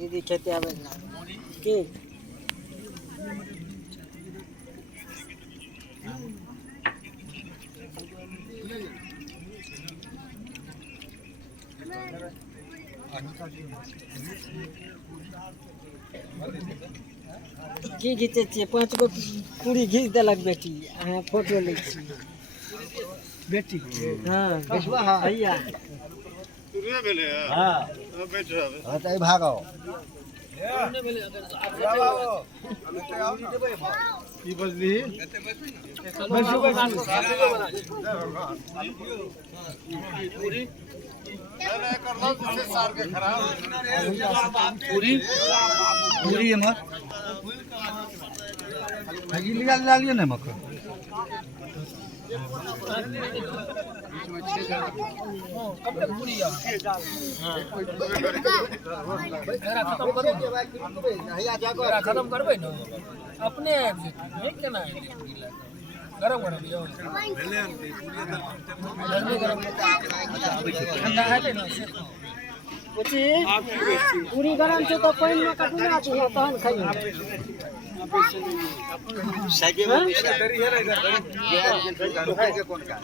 दीदी खेती आवे ना के घी घीचे छे 5 गो पूरी घी देलक बेटी अहाँ फोटो लै छी बेटी हां बेटवा भैया पूरे भेले हां बैठ रहबे हां त भागो ने भेले हमें के आओ की बजली पूरी ले कर लो से सार के खराब पूरी पूरी हमर हगी लिया लिए ना मक खत्म करबै न अपने नहीं केना गरम गरम दियो ठंडा है ना पूछी पूरी गरम छै तो पानी में कटना चाहिए तहन खाइए साइकिल में दरी है ना इधर कौन का